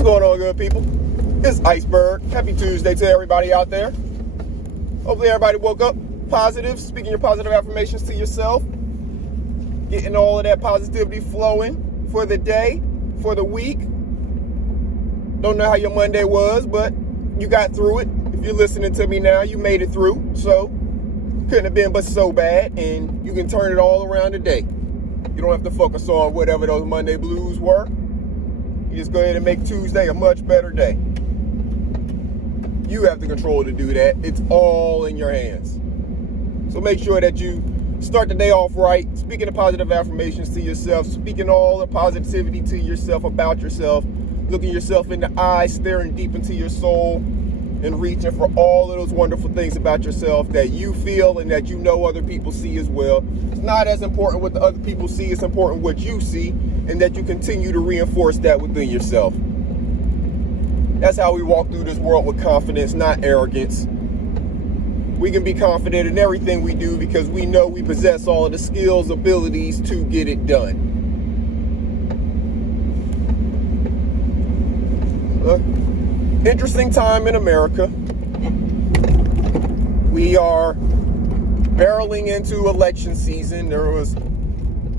What's going on, good people? It's Iceberg. Happy Tuesday to everybody out there. Hopefully everybody woke up positive, speaking your positive affirmations to yourself, getting all of that positivity flowing for the day, for the week. Don't know how your Monday was, but you got through it. If you're listening to me now, you made it through. So, couldn't have been but so bad, and you can turn it all around today. You don't have to focus on whatever those Monday blues were. You just go ahead and make Tuesday a much better day. You have the control to do that. It's all in your hands. So make sure that you start the day off right, speaking the positive affirmations to yourself, speaking all the positivity to yourself about yourself, looking yourself in the eyes, staring deep into your soul, and reaching for all of those wonderful things about yourself that you feel and that you know other people see as well. It's not as important what the other people see, it's important what you see, and that you continue to reinforce that within yourself. That's how we walk through this world, with confidence, not arrogance. We can be confident in everything we do because we know we possess all of the skills, abilities to get it done. Interesting time in America. We are barreling into election season. There was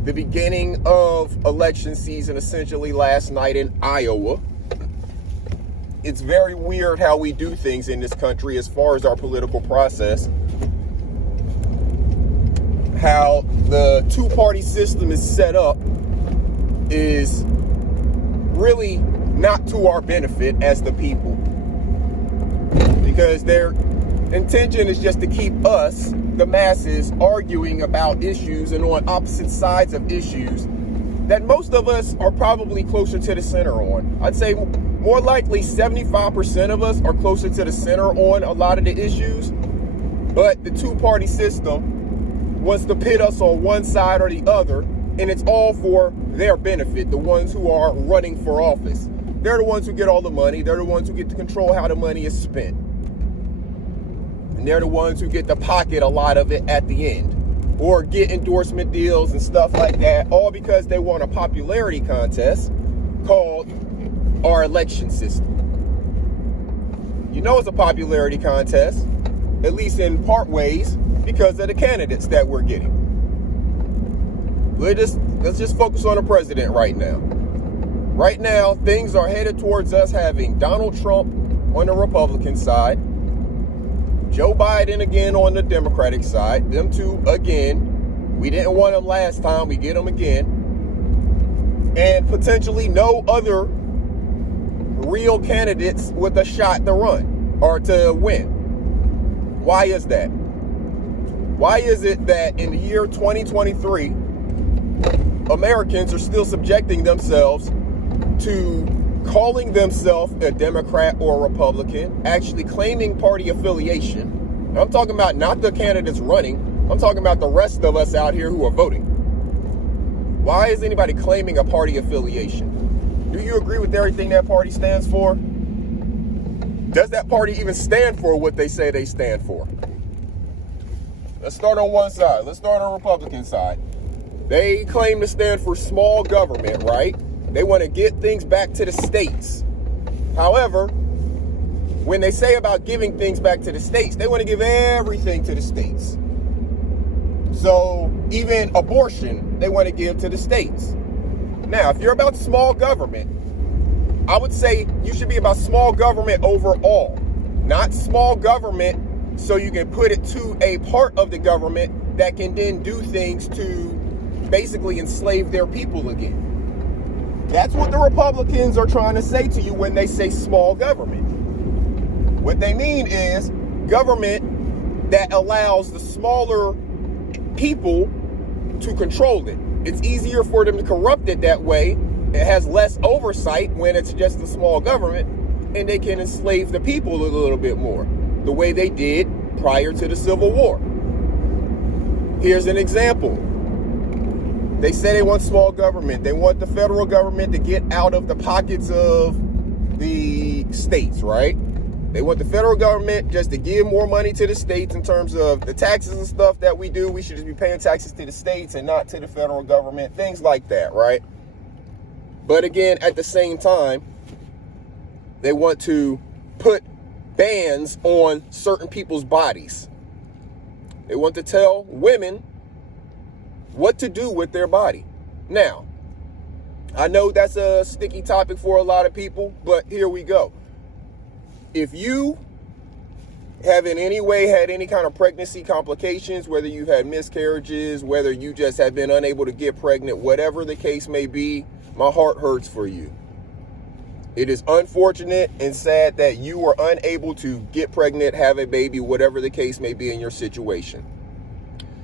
the beginning of election season essentially last night in Iowa. It's very weird how we do things in this country as far as our political process. How the two-party system is set up is really not to our benefit as the people. Because their intention is just to keep us, the masses, arguing about issues and on opposite sides of issues that most of us are probably closer to the center on. I'd say more likely 75% of us are closer to the center on a lot of the issues, but the two-party system wants to pit us on one side or the other, and it's all for their benefit, the ones who are running for office. They're the ones who get all the money. They're the ones who get to control how the money is spent. And they're the ones who get to pocket a lot of it at the end, or get endorsement deals and stuff like that, all because they want a popularity contest called our election system. You know it's a popularity contest, at least in part ways, because of the candidates that we're getting. Let's just focus on the president right now. Right now, things are headed towards us having Donald Trump on the Republican side, Joe Biden again on the Democratic side, them two again. We didn't want them last time, we get them again. And potentially no other real candidates with a shot to run or to win. Why is that? Why is it that in the year 2023, Americans are still subjecting themselves to calling themselves a Democrat or a Republican, actually claiming party affiliation? And I'm talking about not the candidates running, I'm talking about the rest of us out here who are voting. Why is anybody claiming a party affiliation? Do you agree with everything that party stands for? Does that party even stand for what they say they stand for? Let's start on one side. Let's start on the Republican side. They claim to stand for small government, right? They want to get things back to the states. However, when they say about giving things back to the states, they want to give everything to the states. So even abortion, they want to give to the states. Now, if you're about small government, I would say you should be about small government overall, not small government so you can put it to a part of the government that can then do things to basically enslave their people again. That's what the Republicans are trying to say to you when they say small government. What they mean is government that allows the smaller people to control it. It's easier for them to corrupt it that way. It has less oversight when it's just a small government, and they can enslave the people a little bit more, the way they did prior to the Civil War. Here's an example. They say they want small government. They want the federal government to get out of the pockets of the states, right? They want the federal government just to give more money to the states in terms of the taxes and stuff that we do. We should just be paying taxes to the states and not to the federal government, things like that, right? But again, at the same time, They want to put bans on certain people's bodies. They want to tell women what to do with their body. Now, I know that's a sticky topic for a lot of people, but here we go. If you have in any way had any kind of pregnancy complications, whether you've had miscarriages, whether you just have been unable to get pregnant, whatever the case may be, my heart hurts for you. It is unfortunate and sad that you were unable to get pregnant, have a baby, whatever the case may be in your situation.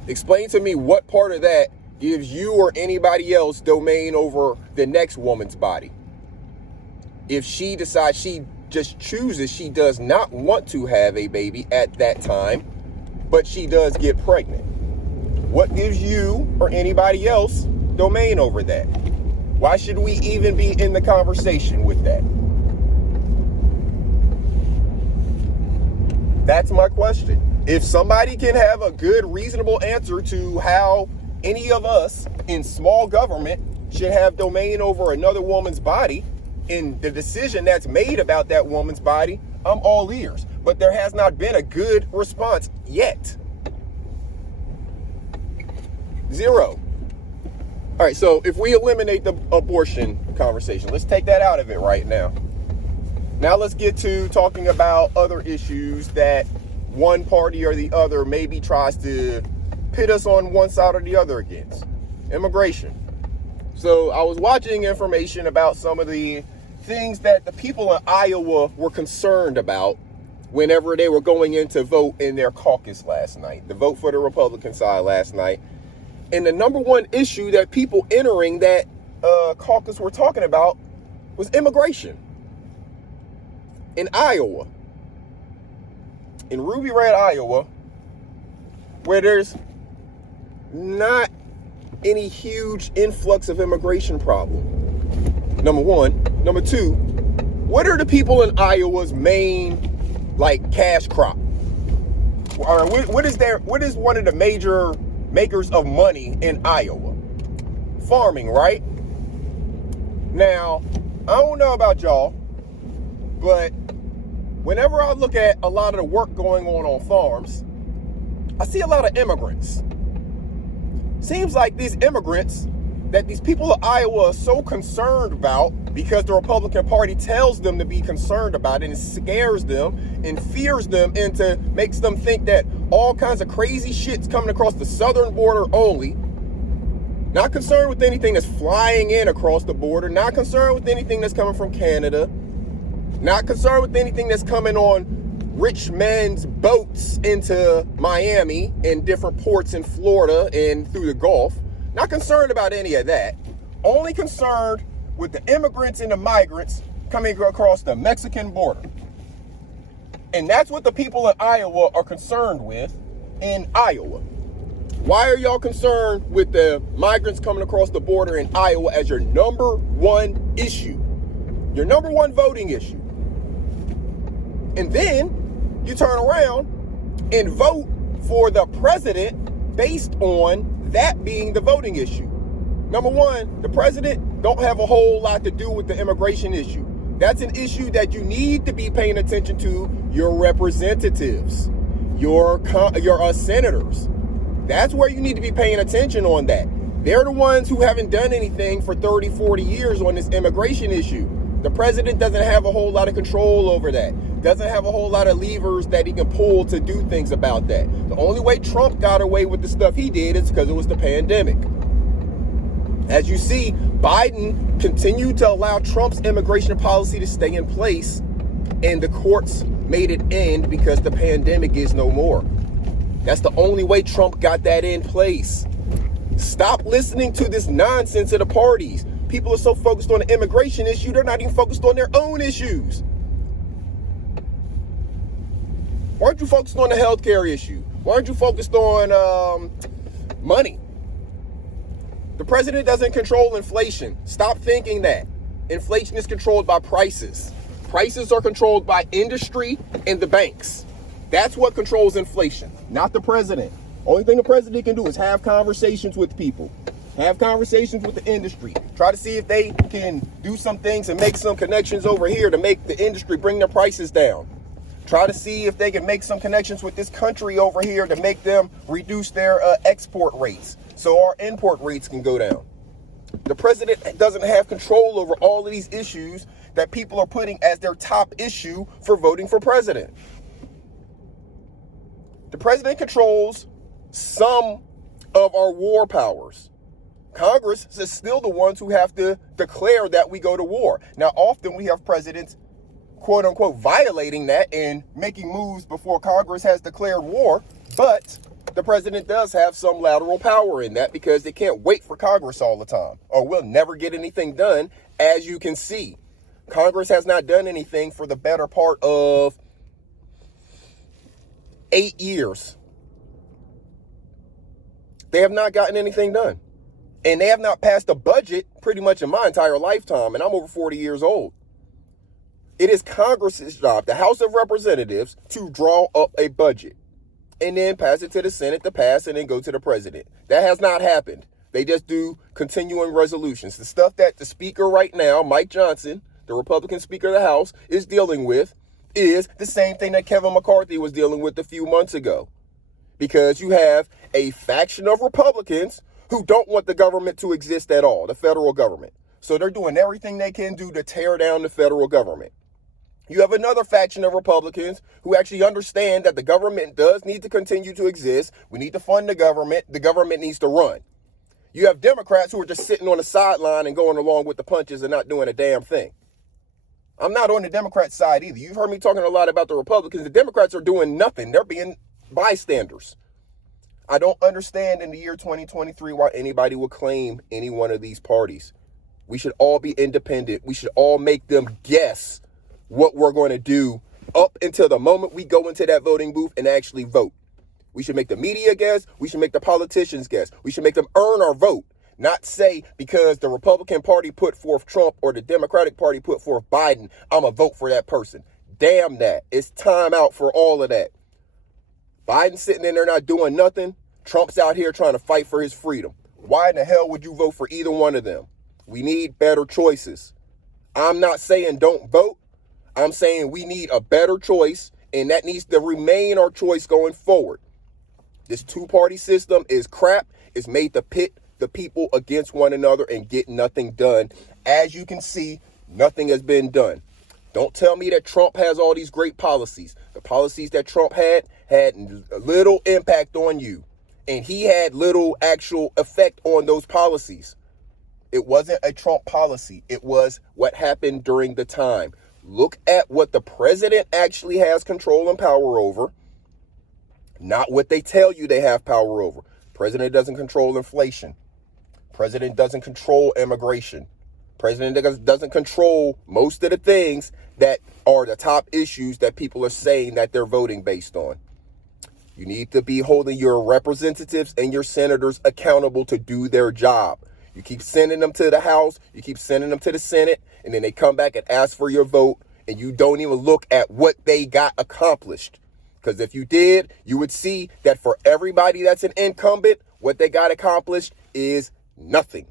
Explain to me what part of that gives you or anybody else domain over the next woman's body. If she decides she just chooses she does not want to have a baby at that time, but she does get pregnant, what gives you or anybody else domain over that? Why should we even be in the conversation with that? That's my question. If somebody can have a good, reasonable answer to how any of us in small government should have domain over another woman's body and the decision that's made about that woman's body, I'm all ears. But there has not been a good response yet. Zero. All right, so if we eliminate the abortion conversation, let's take that out of it right now. Now let's get to talking about other issues that one party or the other maybe tries to pit us on one side or the other against. Immigration. So I was watching information about some of the things that the people in Iowa were concerned about whenever they were going in to vote in their caucus last night, the vote for the Republican side last night. And the number one issue that people entering that caucus were talking about was immigration. In Iowa, in Ruby Red, Iowa, where there's not any huge influx of immigration problem. Number one. Number two, what are the people in Iowa's main, cash crop? Or what is one of the major makers of money in Iowa? Farming, right? Now, I don't know about y'all, but whenever I look at a lot of the work going on farms, I see a lot of immigrants. Seems like these immigrants that these people of Iowa are so concerned about because the Republican Party tells them to be concerned about it and scares them and fears them into makes them think that all kinds of crazy shit's coming across the southern border only. Not concerned with anything that's flying in across the border. Not concerned with anything that's coming from Canada. Not concerned with anything that's coming on rich men's boats into Miami and different ports in Florida and through the Gulf. Not concerned about any of that. Only concerned with the immigrants and the migrants coming across the Mexican border. And that's what the people in Iowa are concerned with in Iowa. Why are y'all concerned with the migrants coming across the border in Iowa as your number one issue? Your number one voting issue. And then you turn around and vote for the president based on that being the voting issue. Number one, the president don't have a whole lot to do with the immigration issue. That's an issue that you need to be paying attention to your representatives, your senators. That's where you need to be paying attention on that. They're the ones who haven't done anything for 30, 40 years on this immigration issue. The president doesn't have a whole lot of control over that. Doesn't have a whole lot of levers that he can pull to do things about that. The only way Trump got away with the stuff he did is because it was the pandemic. As you see, Biden continued to allow Trump's immigration policy to stay in place, and the courts made it end because the pandemic is no more. That's the only way Trump got that in place. Stop listening to this nonsense of the parties. People are so focused on the immigration issue, they're not even focused on their own issues. Why aren't you focused on the healthcare issue? Why aren't you focused on money? The president doesn't control inflation. Stop thinking that. Inflation is controlled by prices. Prices are controlled by industry and the banks. That's what controls inflation, not the president. Only thing the president can do is have conversations with people. Have conversations with the industry. Try to see if they can do some things and make some connections over here to make the industry bring their prices down. Try to see if they can make some connections with this country over here to make them reduce their export rates so our import rates can go down. The president doesn't have control over all of these issues that people are putting as their top issue for voting for president. The president controls some of our war powers. Congress is still the ones who have to declare that we go to war. Now, often we have presidents, quote unquote, violating that and making moves before Congress has declared war. But the president does have some lateral power in that because they can't wait for Congress all the time, or we'll never get anything done. As you can see, Congress has not done anything for the better part of 8 years. They have not gotten anything done. And they have not passed a budget pretty much in my entire lifetime, and I'm over 40 years old. It is Congress's job, the House of Representatives, to draw up a budget and then pass it to the Senate to pass and then go to the president. That has not happened. They just do continuing resolutions. The stuff that the speaker right now, Mike Johnson, the Republican Speaker of the House, is dealing with is the same thing that Kevin McCarthy was dealing with a few months ago. Because you have a faction of Republicans who don't want the government to exist at all, the federal government. So they're doing everything they can do to tear down the federal government. You have another faction of Republicans who actually understand that the government does need to continue to exist. We need to fund the government. The government needs to run. You have Democrats who are just sitting on the sideline and going along with the punches and not doing a damn thing. I'm not on the Democrat side either. You've heard me talking a lot about the Republicans. The Democrats are doing nothing. They're being bystanders. I don't understand in the year 2023 why anybody would claim any one of these parties. We should all be independent. We should all make them guess what we're going to do up until the moment we go into that voting booth and actually vote. We should make the media guess. We should make the politicians guess. We should make them earn our vote. Not say because the Republican Party put forth Trump or the Democratic Party put forth Biden, I'm going to vote for that person. Damn that. It's time out for all of that. Biden's sitting in there not doing nothing. Trump's out here trying to fight for his freedom. Why in the hell would you vote for either one of them? We need better choices. I'm not saying don't vote. I'm saying we need a better choice, and that needs to remain our choice going forward. This two-party system is crap. It's made to pit the people against one another and get nothing done. As you can see, nothing has been done. Don't tell me that Trump has all these great policies. The policies that Trump had little impact on you. And he had little actual effect on those policies. It wasn't a Trump policy. It was what happened during the time. Look at what the president actually has control and power over, not what they tell you they have power over. President doesn't control inflation. President doesn't control immigration. President doesn't control most of the things that are the top issues that people are saying that they're voting based on. You need to be holding your representatives and your senators accountable to do their job. You keep sending them to the House, you keep sending them to the Senate, and then they come back and ask for your vote, and you don't even look at what they got accomplished. Because if you did, you would see that for everybody that's an incumbent, what they got accomplished is nothing.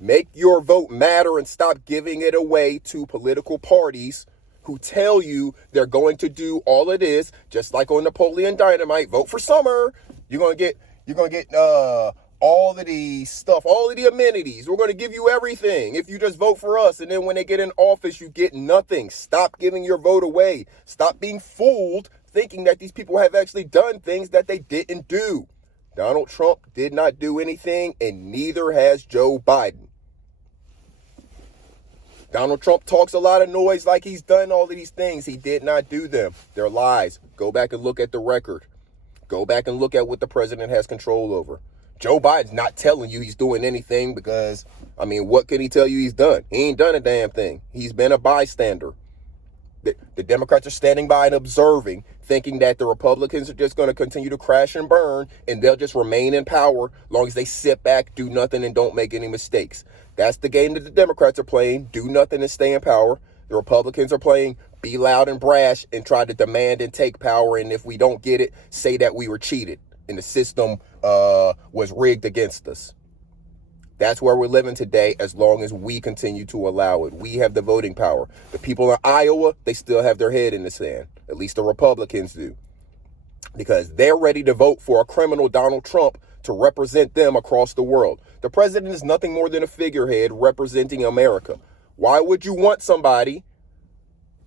Make your vote matter and stop giving it away to political parties who tell you they're going to do all of this, just like on Napoleon Dynamite. Vote for Summer. You're gonna get all of the stuff, all of the amenities. We're gonna give you everything if you just vote for us. And then when they get in office, you get nothing. Stop giving your vote away. Stop being fooled, thinking that these people have actually done things that they didn't do. Donald Trump did not do anything, and neither has Joe Biden. Donald Trump talks a lot of noise like he's done all of these things. He did not do them. They're lies. Go back and look at the record. Go back and look at what the president has control over. Joe Biden's not telling you he's doing anything because, what can he tell you he's done? He ain't done a damn thing. He's been a bystander. The Democrats are standing by and observing, thinking that the Republicans are just going to continue to crash and burn, and they'll just remain in power as long as they sit back, do nothing, and don't make any mistakes. That's the game that the Democrats are playing. Do nothing and stay in power. The Republicans are playing be loud and brash and try to demand and take power. And if we don't get it, say that we were cheated. and the system was rigged against us. That's where we're living today, as long as we continue to allow it. We have the voting power. The people in Iowa, they still have their head in the sand. At least the Republicans do. Because they're ready to vote for a criminal Donald Trump to represent them across the world. The president is nothing more than a figurehead representing America. Why would you want somebody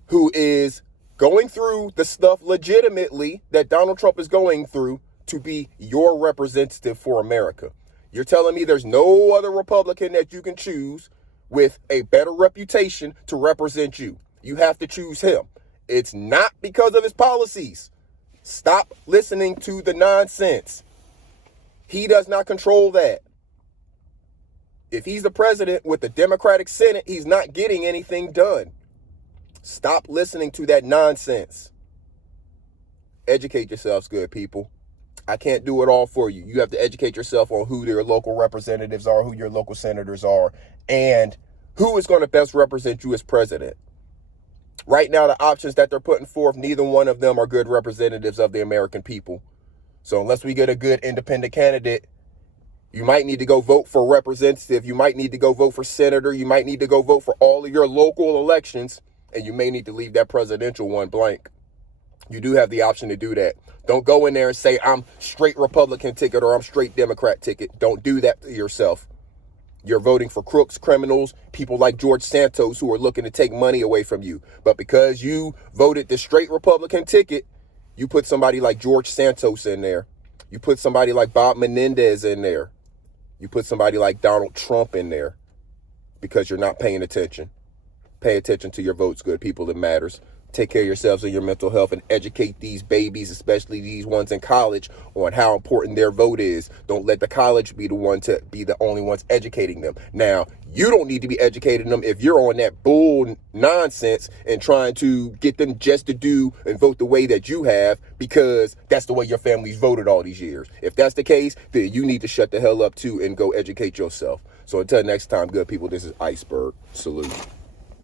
who is going through the stuff legitimately that Donald Trump is going through to be your representative for America? You're telling me there's no other Republican that you can choose with a better reputation to represent you. You have to choose him. It's not because of his policies. Stop listening to the nonsense. He does not control that. If he's the president with the Democratic Senate, he's not getting anything done. Stop listening to that nonsense. Educate yourselves, good people. I can't do it all for you. You have to educate yourself on who your local representatives are, who your local senators are, and who is going to best represent you as president. Right now, the options that they're putting forth, neither one of them are good representatives of the American people. So unless we get a good independent candidate, you might need to go vote for representative. You might need to go vote for senator. You might need to go vote for all of your local elections, and you may need to leave that presidential one blank. You do have the option to do that. Don't go in there and say, I'm straight Republican ticket or I'm straight Democrat ticket. Don't do that to yourself. You're voting for crooks, criminals, people like George Santos who are looking to take money away from you. But because you voted the straight Republican ticket, you put somebody like George Santos in there. You put somebody like Bob Menendez in there. You put somebody like Donald Trump in there because you're not paying attention. Pay attention to your votes, good people. It matters. Take care of yourselves and your mental health and educate these babies, especially these ones in college, on how important their vote is. Don't let the college be the one to be the only ones educating them. Now, you don't need to be educating them if you're on that bull nonsense and trying to get them just to do and vote the way that you have because that's the way your family's voted all these years. If that's the case, then you need to shut the hell up too and go educate yourself. So until next time, good people, this is Iceberg. Salute.